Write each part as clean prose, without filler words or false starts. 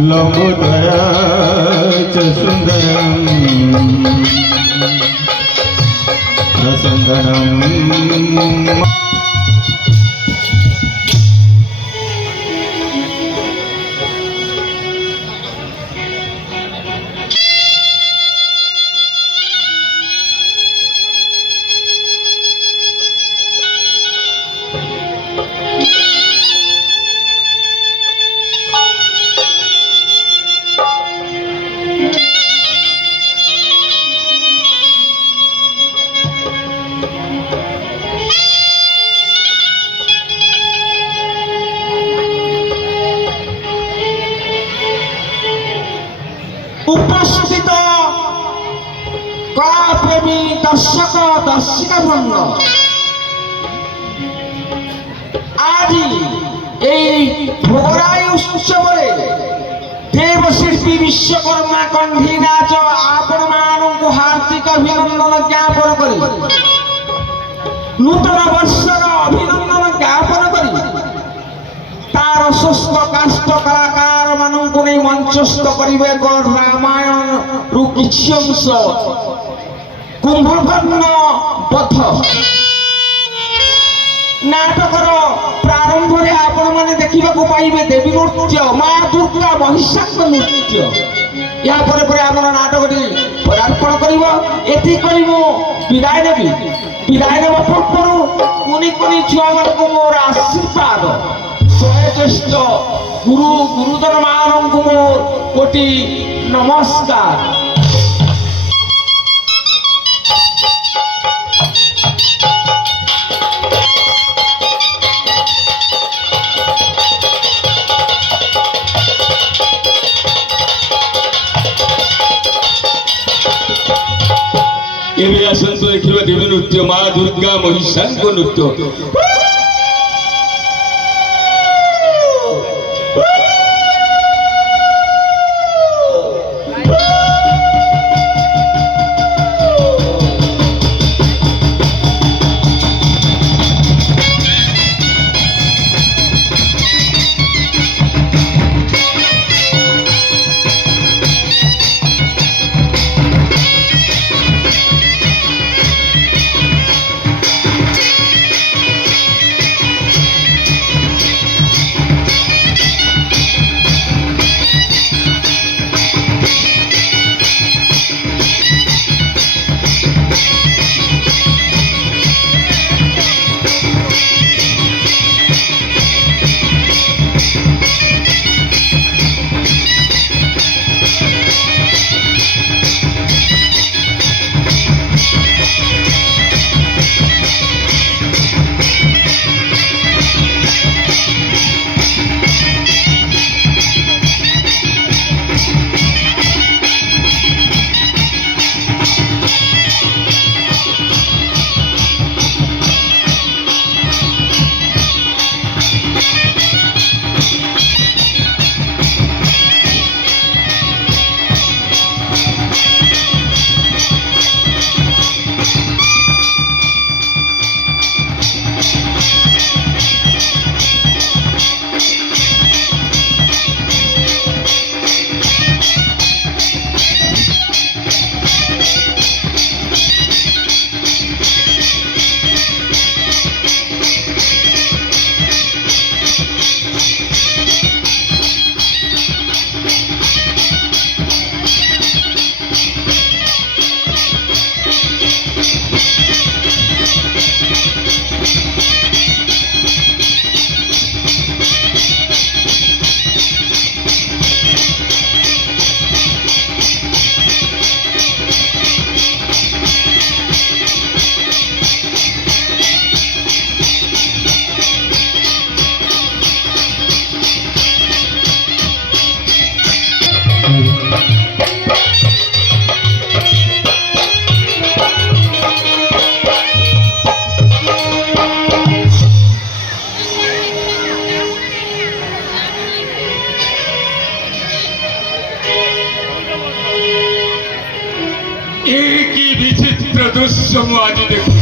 लंबोदरा च सुंदरम प्रसंगनम। उपस्थित कलाप्रेमी दर्शक दर्शिका बृंद आज भोगराय उत्सव देवशिल्पी विश्वकर्मा कंठीराज आपण मानक हार्दिक अभिनंदन ज्ञापन कर नूतन वर्षर अभिनंदन ज्ञापन कर तार सुस्थ काष्ठ कलाकार मानक नहीं मंचस्थ करिवे रामायण रु किछि अंश कुंभकर्ण पथ नाटकर प्रारंभ में आपण माने देखिबा को पाइबे देवी नृत्य मां दुर्गा महिषाक नृत्य या परे परे आपण नाटकटी पदार्पण करिवो एथि करी मो विदाय नेबी विदाय नेब पूर्व कुनी कुनी छुआ मानक मोर आशीर्वाद ज्येष्ठ गुरु गुरुजन मानक मोर कोटि नमस्कार। एवं आसंत देखिए देवी नृत्य माँ दुर्गा महिषांक नृत्य दृश्य आज देखु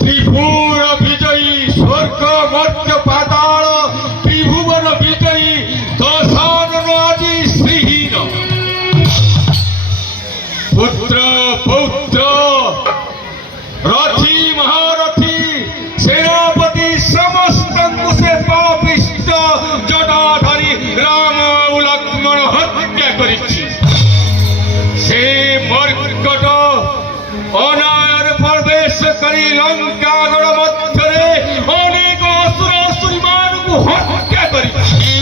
त्रिभुवन विजयी स्वर्ग मर्त्य पाताल त्रिभुवन विजयी করেছি সে মর্কট অনার প্রবেশ করি লঙ্কাগড় মধ্যে অনেক অসুর অসুরী মানুষ হত্যা করেছি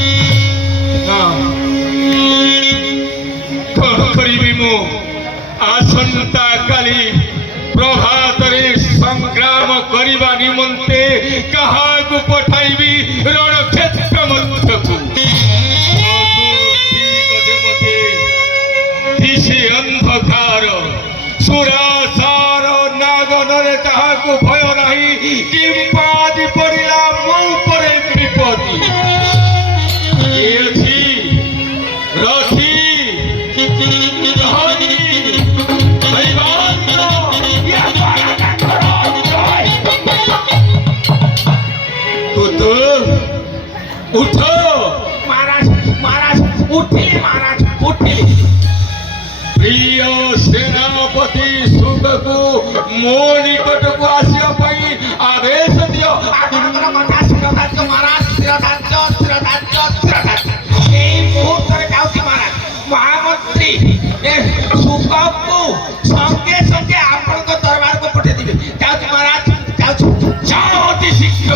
কଣ କରିବି ମୁଁ ଆସନ୍ତା କାଲି ପ୍ରଭାତରେ ସଂଗ୍ରାମ କରିବା ନିମନ୍ତେ କାହାକୁ ପଠାଇବି ରଣକ୍ଷେତ୍ର ମଧ୍ୟକୁ ମତେ ଦିଶେ ଅନ୍ଧକାର ସୁରାସାର ନାଗନରେ କାହାକୁ ଭୟ ନାହିଁ କିମ୍ବା ଆଜି ପଡ଼ିଲା ମୋ ଉପରେ ବିପତ୍ତି କିଏ ଅଛି ରଥି उठ महाराज महाराज उठिले महाराज उठिले प्रिय सेनापति सुख को मो निकट को आसिया पाई आदेश दियो आपनकर कथा शिरोधार्य महाराज शिरोधार्य এই মুহূর্তে যাচ্ছি महाराज महामंत्री सुखको संगे संगे आपनक दरबार को पठे दिबे যাচ্ছি महाराज যাচ্ছি जाओ अति शीघ्र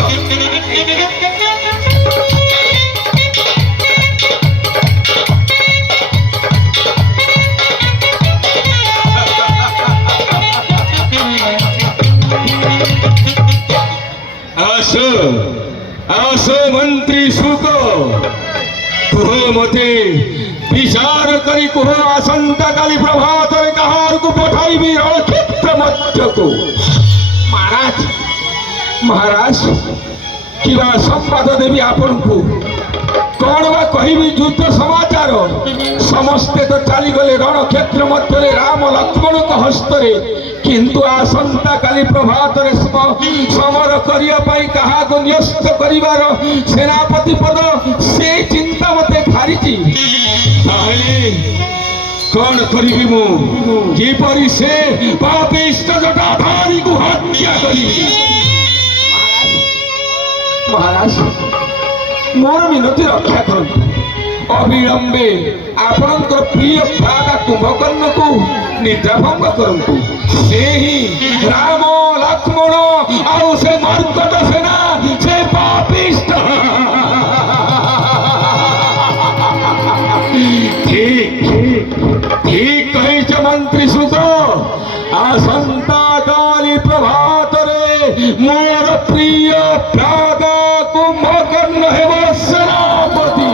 आसो मंत्री सुख कुह मते विचार करी कुह आसंता काली प्रभात कहार को पठाइबी रणक्षेत्र मध्यको महाराज महाराज किबा संवाद देवी आपण को कौन बा कहबी युद्ध समाचार समस्ते तो चली गले रणक्षेत्र मध्य राम लक्ष्मण हस्तरे किंतु आसंता काली प्रभात समर करने क्या न्यस्त कर सेनापति पद से चिंता मत खारी कौन करी मुपरी से पापिष्ट जटाधारी को हत्या करी महाराज मोर मिनती रक्षा कर अविलंबे आपणकर प्रिय भ्राता कुंभकर्ण को निद्राभंग करंतु से ही राम लक्ष्मण आउ से मर्कट सेना से पापिष्ट ठीक ठीक कही मंत्री सुत आसंता काली प्रभात रे मोर प्रिय भ्राता कुंभकर्ण हेब सेनापति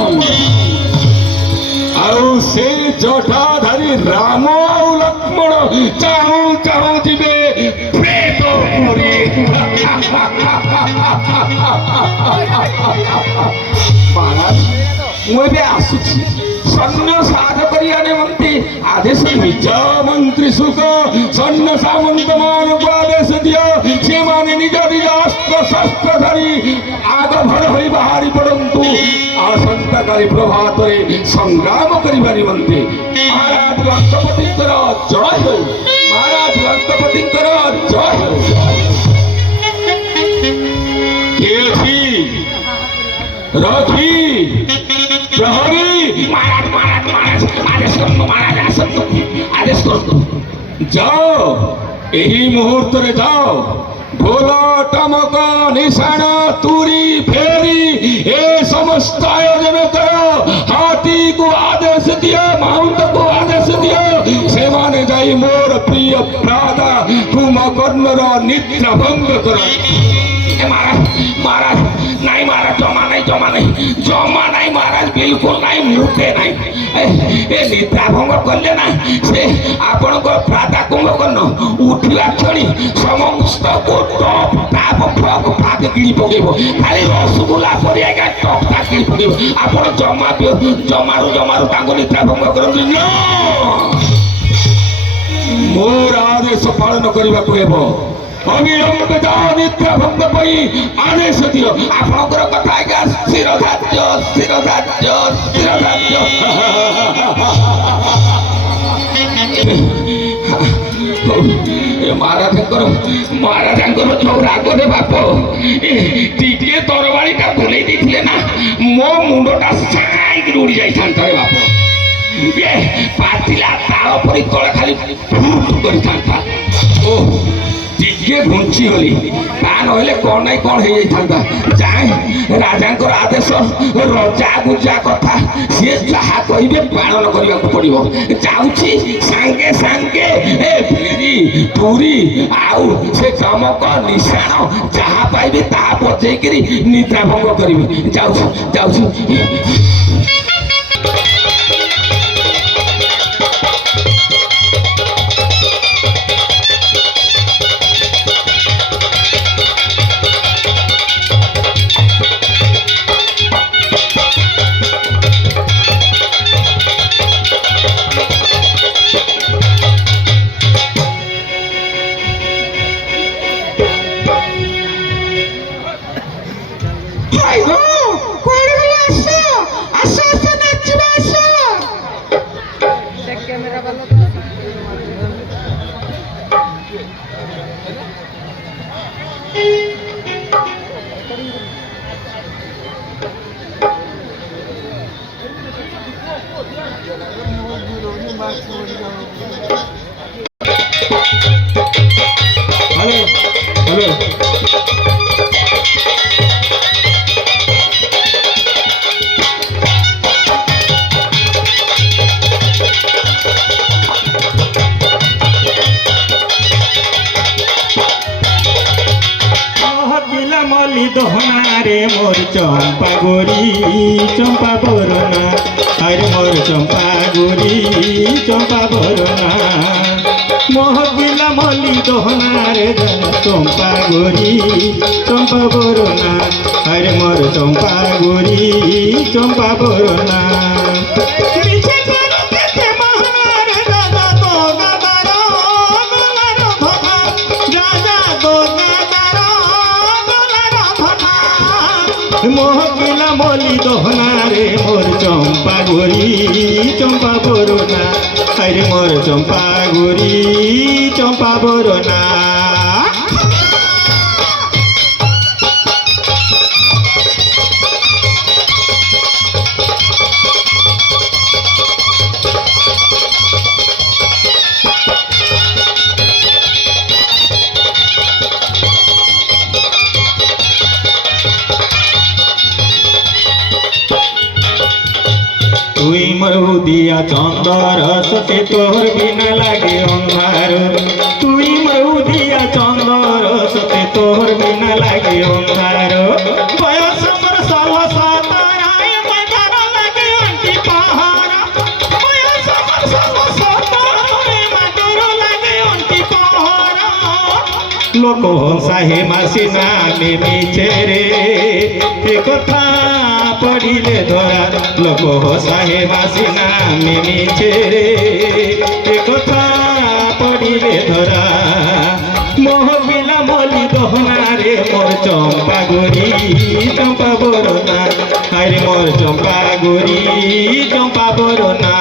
आउ से जटाधारी राम आउ लक्ष्मण चाहू चाहू जीवे प्रेत पुरी महाराज मुझे आसुची सैन्य साध करिया निमंते आदेश निज मंत्री सुख सैन्य सामंत मान को आदेश दियो से माने निज निज अस्त्र शस्त्र धरी आग भर होई बाहरी पड़ंतु आसंता काली प्रभात रे संग्राम करिबा निमंते महाराज लंकपतिंकर जय हो महाराज लंकपतिंकर जय हो केथी रथी प्रहरी महाराज महाराज महाराज आदेश करो महाराज आदेश करो जाओ यही मुहूर्त रे जाओ ढोल टमक निशाण तुरी फेरी ए समस्त आयोजन करो हाथी को आदेश दियो माउंट को आदेश दियो से माने जाई मोर प्रिय भ्राता कुंभकर्णर निद्रा भंग करो महाराज महाराज नहीं महाराज जमा नहीं महाराज बिल्कुल नहीं मुहूर्ते नहीं ए निद्रा भंग कले ना से आपण को भ्राता कुंभकर्ण उठिला क्षणी समस्त को टप टाप फक फाक किणी पकेबो खाली रसगुल्ला परिया का टप टाप किणी पकेबो आपण जमारू तांको निद्रा भंग करंतु न मोर आदेश पालन करबा को हेबो अविलंब जाओ निद्रा भंग पई आदेश दियो आपनकर कथा आज्ञा स्थिर धार्य महाराजंकर जो राग रे बाप टिके तरबारीटा बुलेई देथिले ना मो मुंडटा साइक उड़ी जाई थांता रे बाप ଟିକେ ପାଚିଲା ତାଳ ପରି ତଳେ ଖାଲି ଫୁଟ କରିଥାନ୍ତା। ଓ ଟିକେ ଘୁଞ୍ଚିଗଲି, ତା ନହେଲେ କ'ଣ ନାଇଁ କ'ଣ ହେଇଯାଇଥାନ୍ତା। ଯାଏ ରାଜାଙ୍କର ଆଦେଶ, ରଜା ଗୁଜା କଥା ସିଏ ଯାହା କହିବେ ପାଳନ କରିବାକୁ ପଡ଼ିବ। ଯାଉଛି ସାଙ୍ଗେ ସାଙ୍ଗେ ଏ ବିରି ପୁରୀ ଆଉ ସେ ଚମକ ନିଶାଣ ଯାହା ପାଇବି ତାହା ବଜେଇକିରି ନିଦ୍ରା ଭଙ୍ଗ କରିବି। ଯାଉଛି ଯାଉଛି। দহনারে মোর চম্পা গরি চম্পা বরনা, আরে মোর চম্পা গরি চম্পা বরনা। মহকিলা মলি দহনারে চম্পা গরি চম্পা বরনা, আরে মোর চম্পা গরি চম্পা বরনা। মহকিলা মলি দহনারে মোর চম্পা গরি চম্পা বরনা, আরে মোর চম্পা গরি চম্পা বরনা। তুই মরুদিয়া চন্দর সতে তোর বিনা লাগে অন্ধার, তুই মরুদিয়া চন্দর সতে তোর বিনা লাগে অন্ধার। বয়স মোর 16-17 মজার লাগে অন্তি পাহাড়, বয়স মোর 16-17 মজার লাগে অন্তি পাহাড়। লোক হসাহে মাসিনা নেমিছে রে এ কথা পড়িলে ধরা, লোক হসাহে মাসিনা নেমিছে রে এ কথা পড়িলে ধরা। মহবিলা মলি দহনারে মোর চম্পা গরি চম্পা বরনা, আরে মোর চম্পা গরি চম্পা বরনা।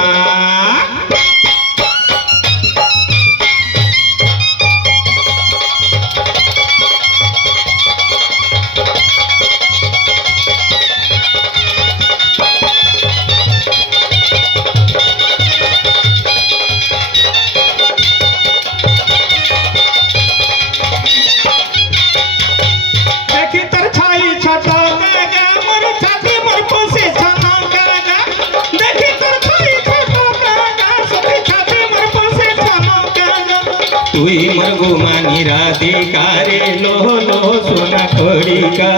তুই মোর গুমানি রাধিকারে লোহ লোহ সোনা খড়িকা,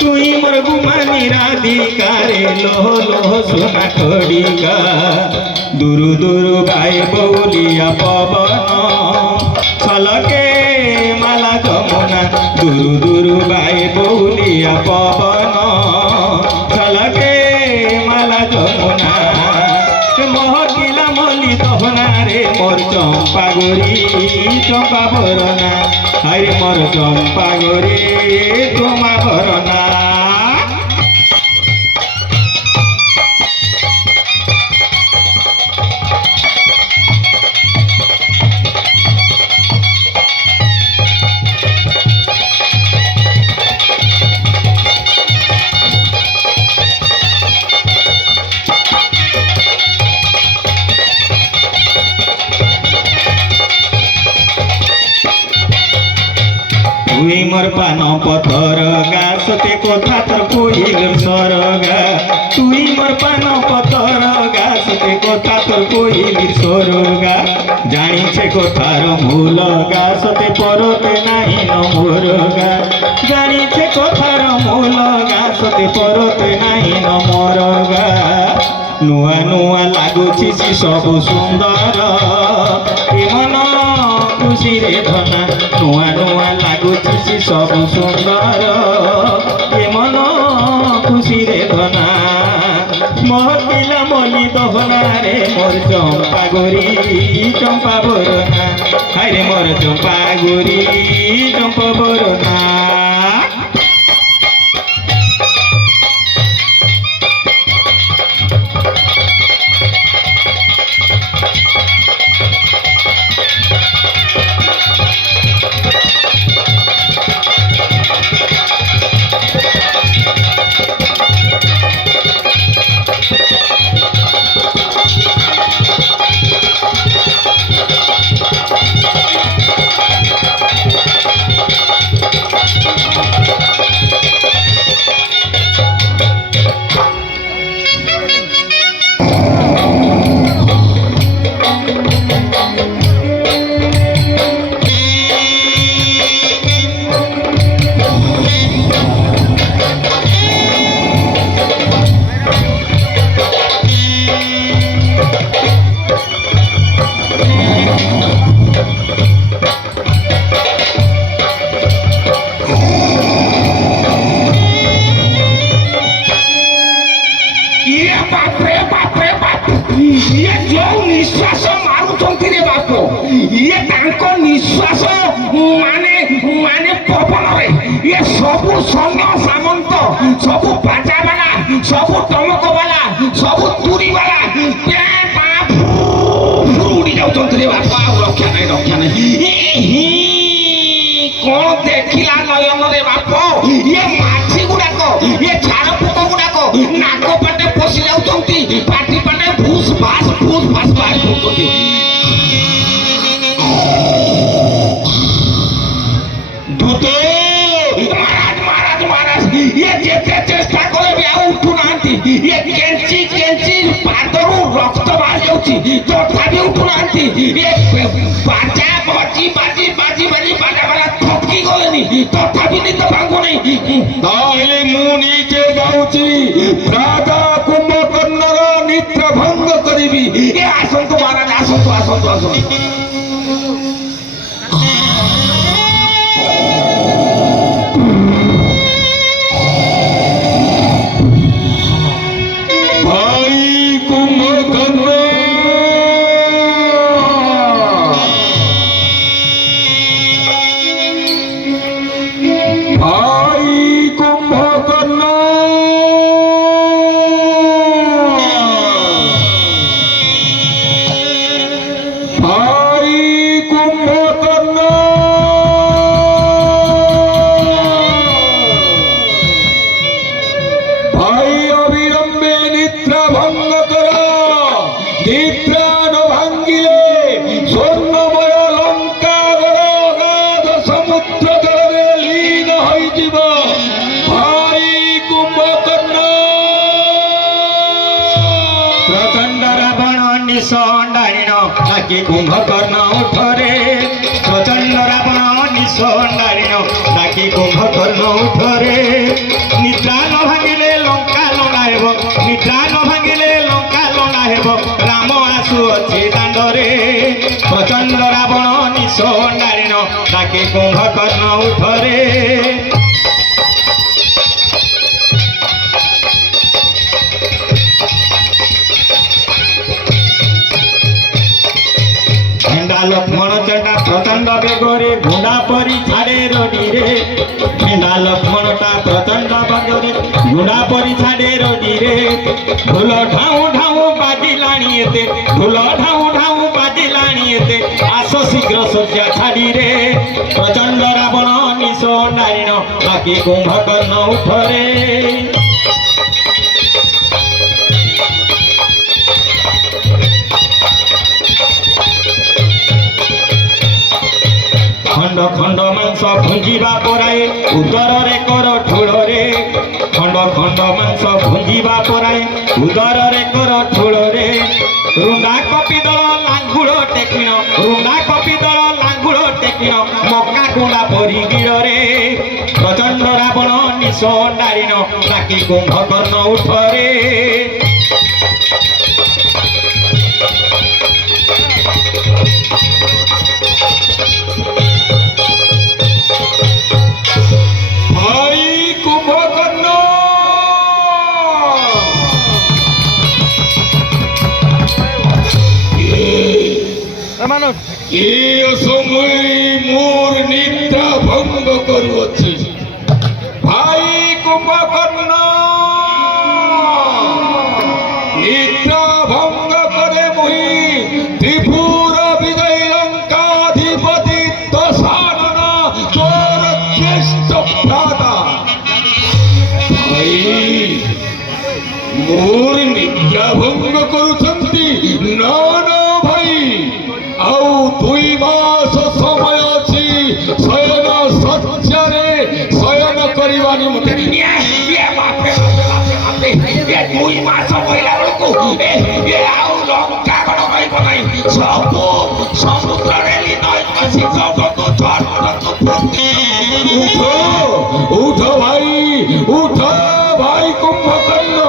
তুই মোর গুমানি রাধিকারে লোহ লোহ সোনা খড়িকা। দুরু দুরু গায়ে বউলিয়া পবন ফলকে মালা যমুনা, দুরু দুরু গায়ে বউলিয়া পবন ফলকে মালা যমুনা। মহকিলা মলি দহনারে মোর চম্পা গরি চম্পা বরনা, আরে মোর চম্পা গরি চম্পা বরনা। তুই মোর পান পথর গা সতে কথা তোর কইল সরগা তুই মোর পান পথর গা সতে কথা তোর কইল সরগা জানিছে কথার মূল গা সতে পরতে নাই নমরগা জানিছে কথার মূল গা সতে পরতে নাই নমরগা নূଆ ନୂଆ ଲାଗୁଛି ସେ ସବୁ ସୁନ୍ଦର ଏ ମନ ଖୁସିରେ ଧନା ନୂଆ ନୂଆ ଲାଗୁଛି ସେ ସବୁ ସୁନ୍ଦର ଏ ମନ ଖୁସିରେ ଧନା ମହକିଲା ମଲି ଦହନାରେ ମୋର ଚମ୍ପା ଗୋରି ଚମ୍ପା ବରନା ହାଇରେ ମୋର ଚମ୍ପା ଗୋରି ଚମ୍ପା ବରନା ଇଏ ଯୋଉ ନିଶ୍ୱାସ ମାରୁଛନ୍ତି ରେ ବାପ ଇଏ ତାଙ୍କ ନିଶ୍ୱାସ ମାନେ ପବନରେ ଇଏ ସବୁ ସୈନ୍ୟ ସାମନ୍ତ ସବୁ ବାଜାବାଲା ସବୁ ଟମକବାଲା ସବୁ ତୁରୀବାଲା ଉଡି ଯାଉଛନ୍ତି ରେ ବାପ ଆଉ ରକ୍ଷା ନାହିଁ କଣ ଦେଖିଲା ନୟନରେ ବାପ ଇଏ ମାଛି ଗୁଡାକ ଇଏ ଝାଡ ପୋକ ଗୁଡାକ ନାକ ପାଟେ ପଶି ଯାଉଛନ୍ତି ପାଟି ପାଟେ ଭୁସ୍ ଭାସ୍ ବାହାରି ପଡୁଛନ୍ତି ମହାରାଜ ଇଏ ଯେତେ ଚେଷ୍ଟା କଲେ ବି ଆଉ ଉଠୁନାହାନ୍ତି ଇଏ କେଞ୍ଚି ପାଦରୁ ରକ୍ତ ବାହାରି ଯାଉଛି ତଥାପି ଉଠୁନାହାନ୍ତି ଇଏ ବାଜା ବାଜି ବାଜାବାଲା ଥକି ଗଲେନି ତଥାପି ନିଦ ଭାଙ୍ଗୁନି ତାହେଲେ ମୁଁ ନିଜେ ଯାଉଛି ରାଜା କୁମ୍ଭକର୍ଣ୍ଣର ନିଦ୍ରା ଭଙ୍ଗ କରିବି ଏ ଆସନ୍ତୁ ମହାରାଜ ଆସନ୍ତୁ ডাকি কুম্ভকর্ণ উঠরে প্রচন্ড রাবণ নিঃসন্দারিণ ডাকি কুম্ভকর্ণ উঠরে নিদ্রা ন ভাঙিলে লঙ্কা লঙ্কা হেব নিদ্রা ন ভাঙিলে লঙ্কা লঙ্কা হেব রাম আসু অছি দাণ্ডরে প্রচন্ড রাবণ নিঃসন্দারিণ ডাকি কুম্ভকর্ণ উঠরে লক্ষ্মণ চটা প্রচন্ড বেগরে ঘোড়া পরি ছাড়ে রডিরে ভেন্ডা লক্ষ্মণটা প্রচন্ড বেগরে ঘোড়া পরি ছাড়ে রডিরে ঢোল ঢাউ ঢাউ বাজিলানি এতে ঢোল ঢাউ ঢাউ বাজিলানি এতে আস শীঘ্র শয্যা ছাড়িরে প্রচন্ড রাবণ নিশ নারিণ বাকি কুম্ভকর্ণ উঠরে খণ্ড খণ্ড মাংস ମାଂସ ଭୁଞ୍ଜିବା ପରାଏ ଉଦରରେ କର ଠୁଳରେ ଖଣ୍ଡ ଖଣ୍ଡ ମାଂସ ଭୁଞ୍ଜିବା ପରାଏ ଉଦରରେ କର ଠୁଳରେ ରୁଣ୍ଡା କପି ଦଳ ଲାଙ୍ଗୁଳ ଟେକିଣ ରୁଣ୍ଡା କପି ଦଳ ଲାଙ୍ଗୁଳ ଟେକିଣ ମକା କୁଣ୍ଡା ପରି ଗିରରେ ପ୍ରଚଣ୍ଡ ରାବଣ ନିଶ ଡାଳିଣ ତାକି କୁମ୍ଭକର୍ଣ୍ଣ ଉଠରେ ভাই কুম্ভকর্ণ এ সময় মোর নিদ্রা ভঙ্গ করুଅছি ভাই কুম্ভকর্ণ নিদ্রা ভঙ্গ করে মুই ত্রিপুর বিজয় লঙ্কাধিপতি দশানন তোর জ্যেষ্ঠ ভ্রাতা ভাই মোর নিদ্রা ভঙ্গ করুছন্তি না না ভাই ଆଉ 2 ମାସ ସମୟ ଅଛି ଶୟନ ଶଯ୍ୟାରେ ଶୟନ କରିବା ନିମନ୍ତେ ବାପେ 2 ମାସ କହିଲା ବେଳକୁ ଆଉ ଲଙ୍କା ଗଣ ରହିବ ନାହିଁ ସବୁ ସମୁଦ୍ରରେ ଲୀନ ହେଇଛି ଜଗତ ଉଠ ଉଠ ଭାଇ କୁମ୍ଭକର୍ଣ୍ଣ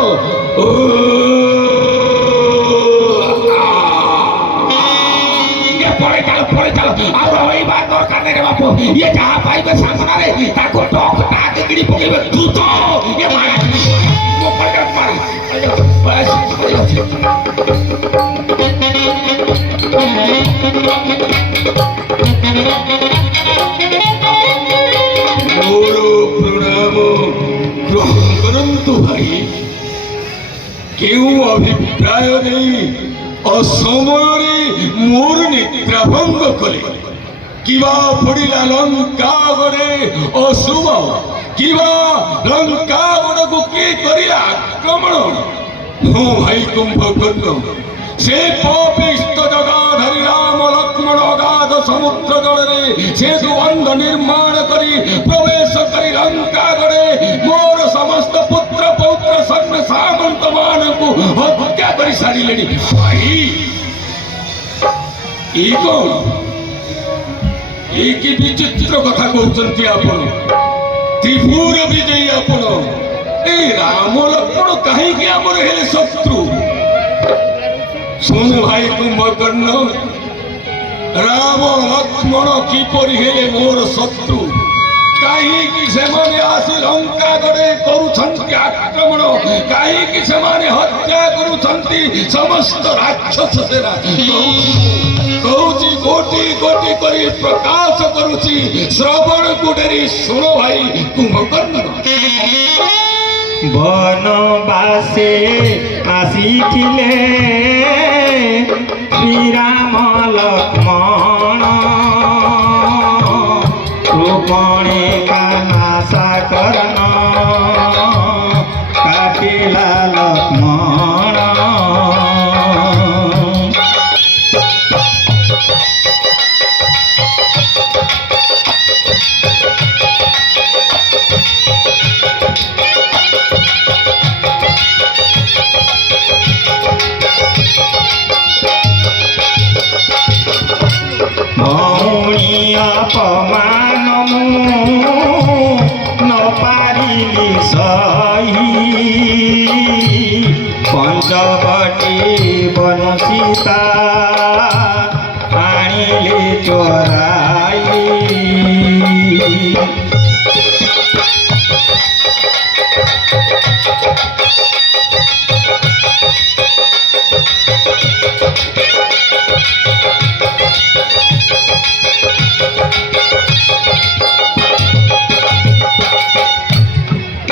পড়ে চাল আর রইবার দরকার নেই রে বাপু ইয়ে যাহা পাইবে সামনারে তাকে টকটা দিগড়ি পকাইবে দ্রুত ইয়ে মারা মো পড়ে গেল মারা বাস পড়ে যাচ্ছে মোর প্রণাম গ্রহণ করন্তু ভাই কেউ অভিপ্রায় নেই অসমୟରେ মোর নিদ্রা ভঙ্গ কলে কিবা পড়িলা লঙ্কা গড়ে অশুভ কিবা লঙ্কা গড়କୁ কি করিলা আক্রমণ হো ভাই কুম্ভকর্ণ সে পাপিষ্ট জগাধারী রাম লক্ষ্মণ অগাধ সমুদ্র জଳରେ সেতু বন্ধ নির্মাণ করি প্রবেশ করি লঙ্কা গড়ে মোর সমস্ত পুত্র পৌত্র সৈন্য সামন্ত ମାନଙ୍କୁ হত্যা କରି ସାରିଲେଣି ଭାଇ এই কোন এই কি বিচিত্র কথা কହୁଛନ୍ତି ଆପଣ ত্রিপুর বিজয়ী ଆପଣ এই রাম লক্ষ্মণ কাହିଁକି ଆମର ହେଲେ ଶତ୍ରୁ ଶୁଣ ଭାଇ କୁମ୍ଭକର୍ଣ୍ଣ ରାମ ଲକ୍ଷ୍ମଣ କିପରି ହେଲେ ମୋର ଶତ୍ରୁ କାହିଁକି ସେମାନେ ଆସି ଲଙ୍କା ଗଡ଼େ କରୁଛନ୍ତି ଆକ୍ରମଣ କାହିଁକି ସେମାନେ ହତ୍ୟା କରୁଛନ୍ତି ସମସ୍ତ ରାକ୍ଷସ ସେନା କହୁଛି ଗୋଟି ଗୋଟି କରି ପ୍ରକାଶ କରୁଛି ଶ୍ରବଣ କୁଟେରୀ ଶୁଣ ଭାଇ କୁମ୍ଭକର୍ଣ୍ଣ বনবাসে আসিছিলে শ্রীরাম লক্ষ্মণ রূপণে কানাসা করণ কাটিলা লক্ষ্মণ ভৌণী অপমান নপারিলি সহি পঞ্চবটী বনসীতা আনিলে চোরাই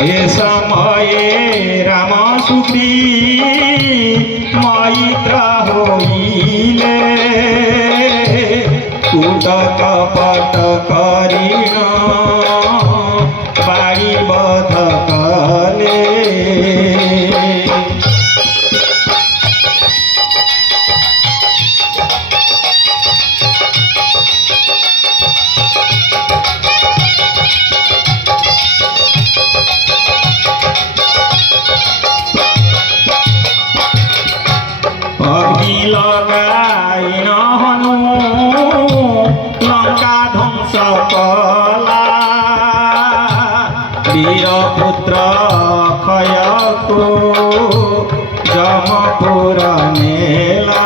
এ সময়ে রাম সুতি মৈত্র হইলে কুট কপট করিণ বাড়ি বধ কলে ଭାଇ ନହନୁ ଲଙ୍କା ଧ୍ୱଂସ କଲା ବୀର ପୁତ୍ର ଅକ୍ଷୟକୁ ଯମପୁର ନେଲା।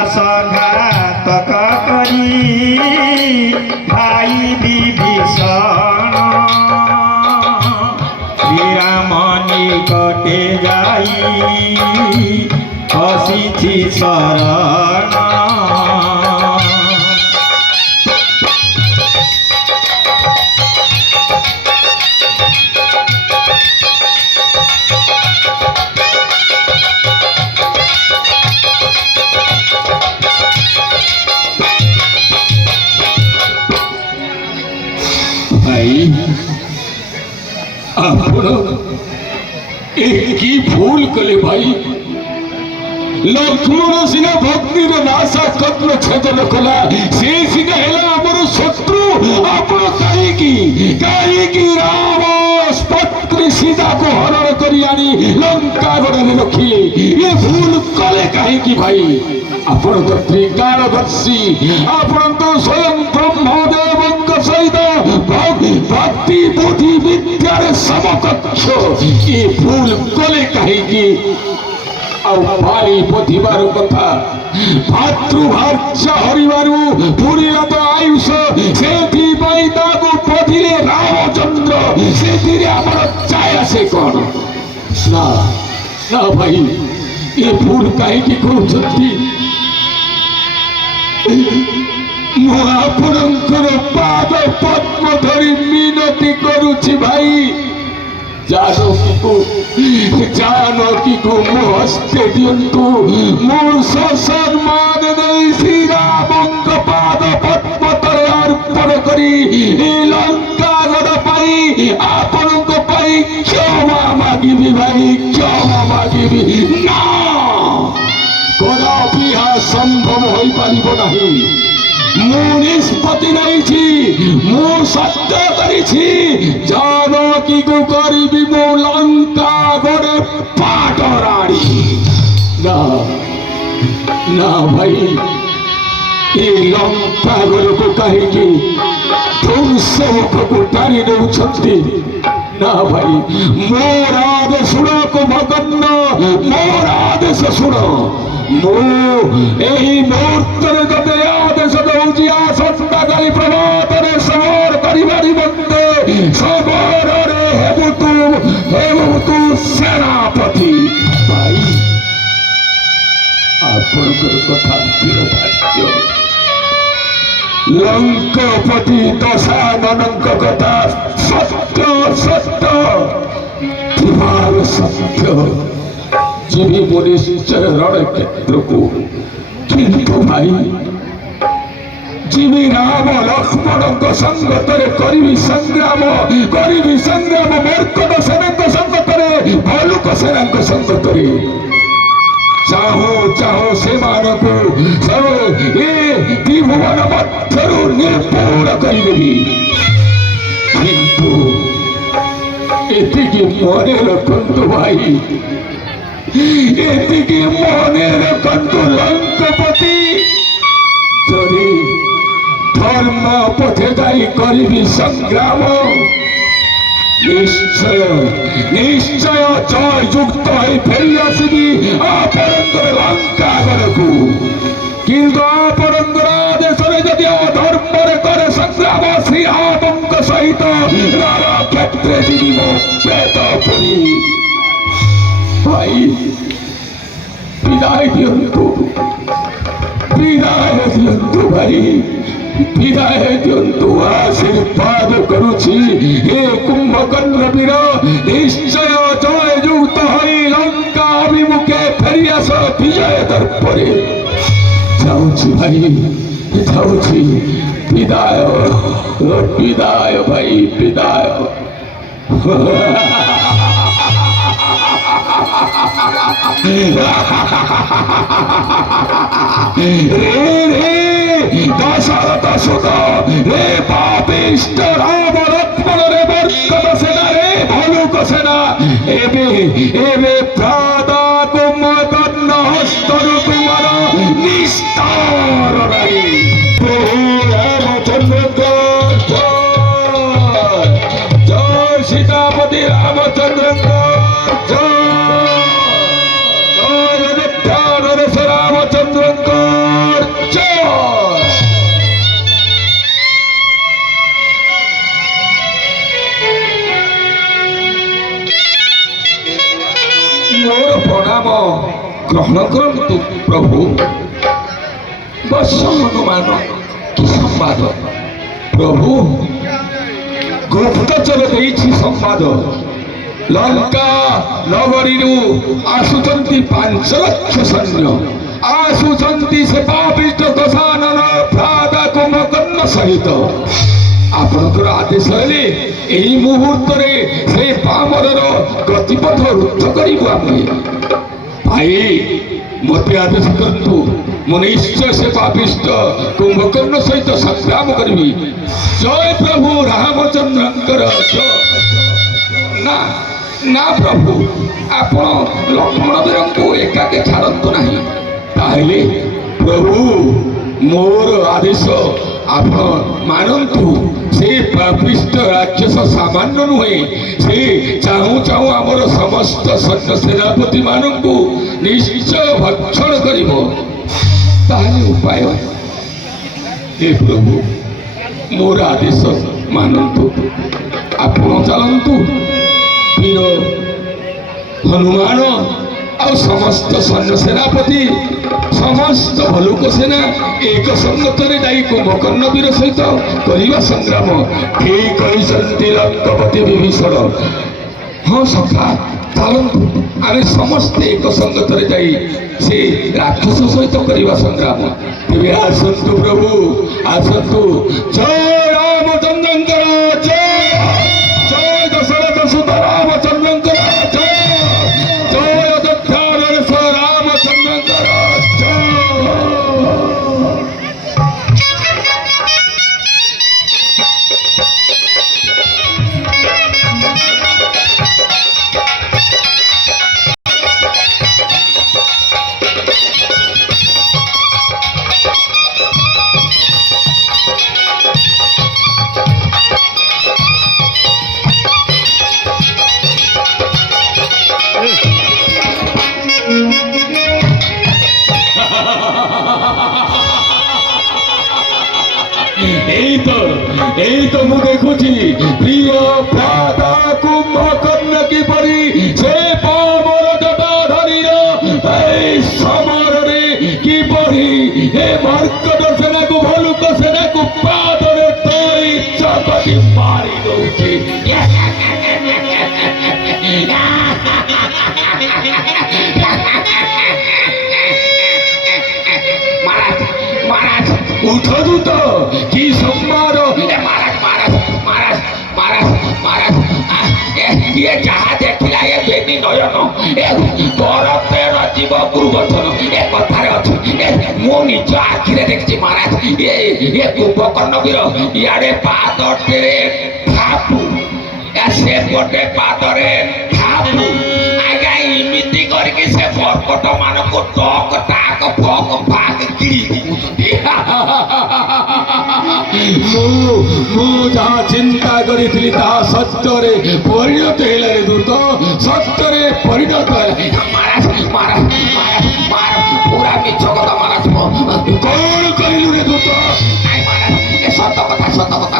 विश्वासघातक करी भाई विभीषण श्रीराम निकटे जाई हसिछि शरण। भाई आपण की भूल कले भाई लक्ष्मण सिना भक्ति नाशा कत्न छेदन कला से सिना हेला हमर शत्रु आपण काईकी राम पत्नी सीता को हरण करी आनी लंका गढ़ में रखिले ये भूल कले काईकी भाई आपण तो त्रिकालदर्शी आपण तो स्वयं ब्रह्मदेव सहित भक्ति बुद्धि विद्यार समकक्ष ये भूल कले कहीं भारी पथिबार कथा भातृभार्य हरिबारु पुरीला तो आयुष से पथिले रामचंद्र से चाया से कौन ना ना भाई ये भूल कहीं करुछंती आपणकर पाद पद्म धरी मिनती करुछि भाई जानकी को मो हस्ते दियंतु मोर सम्मान नहीं श्री राम पाद पद्म तले अर्पण करी लंका गढ़ पाई आपण क्षमा मागिबी भाई क्षमा मागिबी ना कदापि संभव हो पारिब नहीं मु निष्पत्ति नहीं मु सत्य करी जानकी को करी मो लंका गड़े पाटराणी ना ना भाई ये लंका गड़ को कहीं ध्वंस को टाणी नौछंती ना भाई मोर आदेश शुण को भगन्न मोर आदेश शुण मो यही मुहूर्त जते आदेश दौची आसंता काली प्रभातरे समर करिबारी बंदे सबरे हेबु तू सेनापति भाई आपणकर कथा भाग्य लंकापति दशाननक कथा सत्य सत्य दिमाग सत्य जीवी मुनिश्चय रण क्षेत्र को किंतु भाई जीवी राम लक्ष्मण संगतरे करी संग्राम मर्कट सेना संगतरे भालुक सेना संगतरे चाहो चाहो से मानकु ये त्रिभुवन मध्यरु निर्पूर्ण करिदेवी किंतु एतिकी मने रखंतु भाई एतिकी मने रखंतु लंकापति जदि धर्म पथे जाई करी संग्राम निश्चय निश्चय जय युक्त फेरी आसबि आपणकर लंका गढ़ किंतु आपणकर आदेश जदि अधर्म करे संग्राम श्री राम सहित रारा क्षेत्र जीवी मो प्रेत पड़ी भाई विदाय दियंतु भाई विदाय दियंतु आशीर्वाद करुछि हे कुंभकर्ण वीर निश्चय जय युक्त हरि लंका अभिमुखे फेरी आस विजय दर्पणे जाऊछि भाई जाऊछि विदाय विदाय भाई विदाय রে রে দশরথ সুত রে পাপিষ্ট রাম লক্ষ্মণ রে বর্কত সেনা রে ভলুক সেনা এবে এবে প্রাদা কুম্ভকর্ণ হস্তরু কুমার নিস্তার রাই প্রভু রামচন্দ্র জয় জয় সীতাপতি রামচন্দ্র জয় রামচন্দ্র জয়। ମୋର ପ୍ରଣାମ ଗ୍ରହଣ କରନ୍ତୁ ପ୍ରଭୁ। ବତ୍ସ ହନୁମାନ କି ସମ୍ବାଦ ପ୍ରଭୁ? ଗୁପ୍ତଚର ଦେଇଛି ସମ୍ବାଦ। ଲଙ୍କା ନଗରୀରୁ ଆସୁଛନ୍ତି 5 ଲକ୍ଷ ସୈନ୍ୟ, ଆସୁଛନ୍ତି ସେ ପାପିଷ୍ଟ ଦଶାନନ ଭ୍ରାତା କୁମ୍ଭକର୍ଣ୍ଣ ସହିତ। ଆପଣଙ୍କର ଆଦେଶ ହେଲେ ଏହି ମୁହୂର୍ତ୍ତରେ ସେ ପାମରର ଗତିପଥ ରୁଦ୍ଧ କରିବୁ ଆମେ। ଭାଇ ମୋତେ ଆଦେଶ କରନ୍ତୁ, ମୁଁ ନିଶ୍ଚୟ ସେ ପାପିଷ୍ଟ କୁମ୍ଭକର୍ଣ୍ଣ ସହିତ ସଂଗ୍ରାମ କରିବି। ଜୟ ପ୍ରଭୁ ରାମଚନ୍ଦ୍ରଙ୍କର ଜୟ। ନା ନା ପ୍ରଭୁ, ଆପଣ ଲକ୍ଷ୍ମଣ ବୀରଙ୍କୁ ଏକାକେ ଛାଡ଼ନ୍ତୁ ନାହିଁ। ତାହେଲେ ପ୍ରଭୁ ମୋର ଆଦେଶ ଆପଣ ମାନନ୍ତୁ। ସେ ପାପିଷ୍ଟ ରାକ୍ଷସ ସାମାନ୍ୟ ନୁହେଁ, ସେ ଚାହୁଁ ଚାହୁଁ ଆମର ସମସ୍ତ ସୈନ୍ୟ ସେନାପତି ମାନଙ୍କୁ ନିଶ୍ଚୟ ଭକ୍ଷଣ କରିବ। ତାହେଲେ ଉପାୟ? ହେ ପ୍ରଭୁ ମୋର ଆଦେଶ ମାନନ୍ତୁ, ଆପଣ ଚାଲନ୍ତୁ। ବୀର ହନୁମାନ ଆଉ ସମସ୍ତ ସୈନ୍ୟ ସେନାପତି ସମସ୍ତ ଭଲୁକ ସେନା ଏକ ସଙ୍ଗତରେ ଯାଇ କୁମ୍ଭକର୍ଣ୍ଣ ବୀର ସହିତ କରିବା ସଂଗ୍ରାମ। ଠିକ କହିଛନ୍ତି ଲଙ୍କପତି ବିଭୀଷଣ। ହଁ ସଖା ଚାଲନ୍ତୁ, ଆମେ ସମସ୍ତେ ଏକ ସଙ୍ଗତରେ ଯାଇ ସେ ରାକ୍ଷସ ସହିତ କରିବା ସଂଗ୍ରାମ। ତେବେ ଆସନ୍ତୁ ପ୍ରଭୁ ଆସନ୍ତୁ। ଜୟ ରାମଚନ୍ଦ୍ରଙ୍କର ଜୟ, ଜୟ ଦଶରଥ ସୁତ ରାମଚନ୍ଦ୍ରଙ୍କର ଜୟ, ଜୟ ଅଯୋଧ୍ୟାର ରାମଚନ୍ଦ୍ରଙ୍କର ଜୟ। এই তো ମୁଁ ଦେଖୁଛି ପ୍ରିୟ ଭ୍ରାତା କୁମ୍ଭକର୍ଣ୍ଣ କିପରି ସେ ପାମର ଜଟାଧାରୀର এই ସମରରେ କିପରି ଏ ମର୍କଟ ସେନାକୁ ଭଲୁକ ସେନାକୁ ପାଦରେ ତଳି ଚକଟି ମାରି ଦଉଛି। ଉଠନ୍ତୁ ତ କି ସମ୍ବାଦ? ମହାରାଜ ମହାରାଜ ମହାରାଜ ମହାରାଜ ମହାରାଜ ଇଏ ଯାହା ଦେଖିଲା ଏ ବେନି ନୟନ ଏ ବରଫେର ଜୀବ ଗୁରୁବଚନ ଏ କଥାରେ ଅଛି। ମୁଁ ନିଜ ଆଖିରେ ଦେଖିଛି ମହାରାଜ। ଏ କୁମ୍ଭକର୍ଣ୍ଣ ବୀର ଇଆଡେ ପାଦଟିରେ ଥାପୁ, ସେପଟେ ପାଦରେ ଥାପୁ। ଆଜ୍ଞା ଏମିତି କରିକି ସେ ମର୍କଟ ମାନଙ୍କୁ ଟକ ଟାକ ଫକ ଫାକ କିଣି ଦଉଛନ୍ତି। ମୁଁ ଯାହା ଚିନ୍ତା କରିଥିଲି ତାହା ସତ୍ୟରେ ପରିଣତ ହେଲା ରେ ଦୂତ, ସତ୍ୟରେ ପରିଣତ ହେଲା। ମହାରାଜ ମହାରାଜ ମହାରାଜ ମହାରାଜ ପୁରା ମିଛ କଥା ମହାରାଜ। କଣ କହିଲୁ ରେ ଦୂତ? ନାଇଁ ମହାରାଜ ଏ ସତ କଥା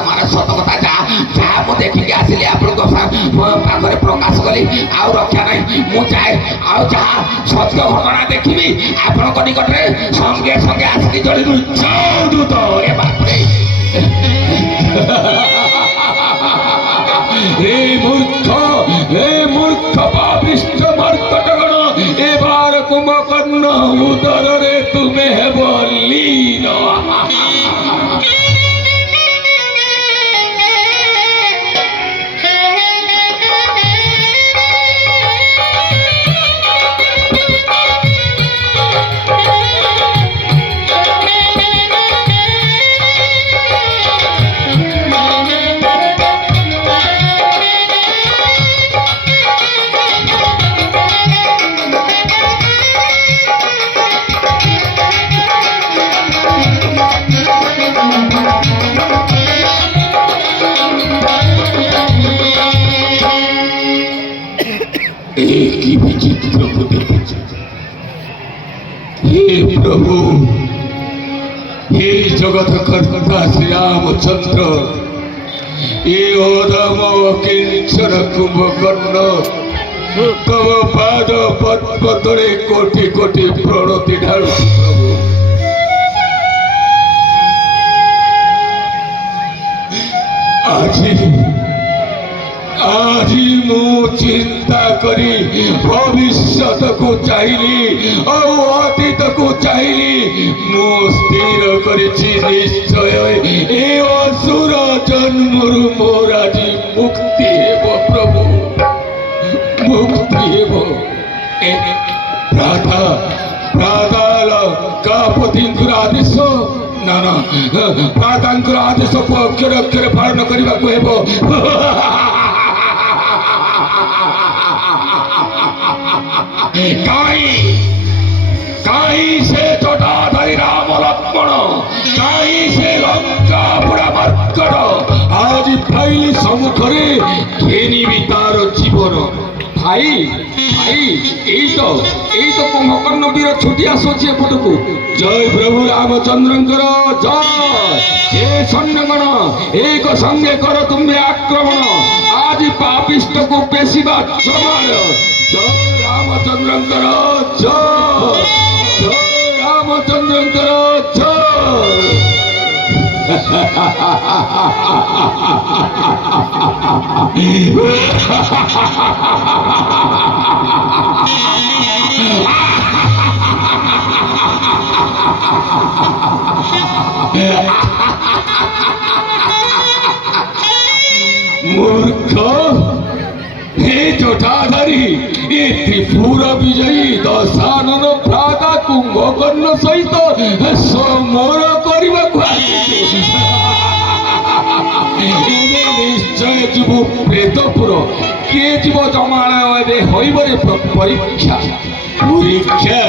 ମହାରାଜ, ସତ କଥା। ଯାହା ମୁଁ ଦେଖିକି ଆସିଲି ଆପଣଙ୍କ ପାଖରେ ପ୍ରକାଶ କଲି, ଆଉ ରକ୍ଷା ନାହିଁ। ମୁଁ ଯାଏ, ଆଉ ଯାହା ସତ୍ୟ ଘଟଣା ଦେଖିବି ଆପଣଙ୍କ ନିକଟରେ ସଙ୍ଗେ ସଙ୍ଗେ ଆସିକି ଜଳିରୁ ଦୂତ। ଏ ବାପରେ মূর্খ পাপিষ্ঠ মর্কটগণ, এবার কুম্ভকর্ণ উদরে তুমি হেব লীন। को देखुଛି। हे प्रभु, हे जगत कर्ता श्री रामचंद्र, ये ओधम किंचन कुंभकर्ण तव पाद पद्म तले कोटि कोटि प्रणति ढाळुछि प्रभु। আজি मु चिंता करी भविष्यत को चाहिली और अतीत को चाहिली मु स्थिर करिछि निश्चय ए असुर जन्मरु मोर आज मुक्ति हेबो प्रभु, मुक्ति हेबो। प्रातःकाल कापतिंकुर आदेश ना ना प्रातःकाल आदेश को अक्षर अक्षर पालन करने को हेबो। काई से जटाधारी राम लक्ष्मण, काई से लंका बुढ़ा मर्कट आज फाइली सम्मुखरे घेनी भी तार जीवन। भाई भाई यही तो कुंभकर्ण वीर छुटी आसुची एपटकू। जय प्रभु रामचंद्रंकर जय। हे सैन्यगण एक संगे कर तुम्हें आक्रमण, आज पापिष्ट को पेशिबा जमाय। जय रामचंद्रंकर जय, जय रामचंद्रंकर जय। मूर्ख, हे जटाधारी, ये त्रिपुर विजयी दशानन भ्राता कुंभकर्ण सहित समर करने को निश्चय जीव प्रेतपुर किए जीव जमालय हईबरे परीक्षा परीक्षा।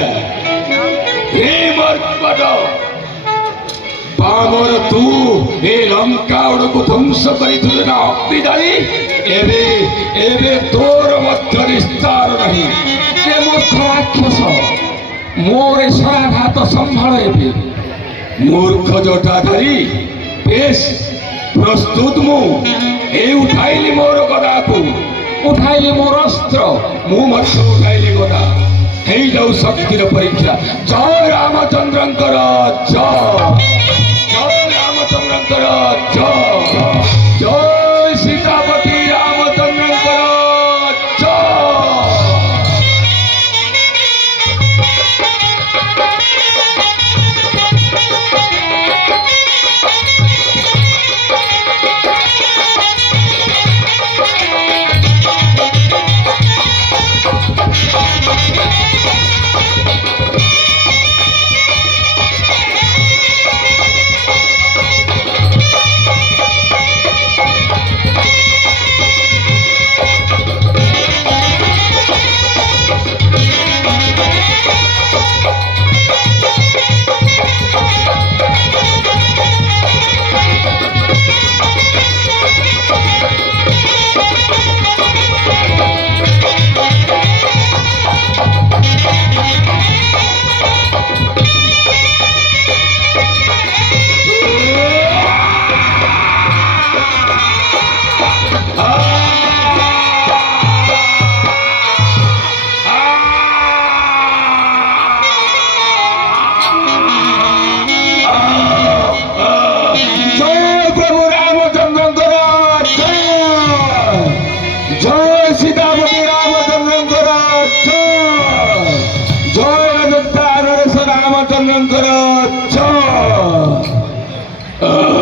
हे मर्कट पामर तू ए लंका को ध्वंस कर अग्निदायी एबे एबे तोर मध्य निस्तार नहीं। ए मूर्ख राक्षस मोर शराघात संभाल एबे। मूर्ख जटाधारी बेश प्रस्तुत मु ए उठाइली मोर गदा को, उठाइली मोर अस्त्र मु मध्य उठाइली गदा। हे जाऊ शक्तिर परीक्षा। जय रामचंद्रंकर जय, जय रामचंद्रंकर जय, जय सीतापति रामचंद्रंकर जय।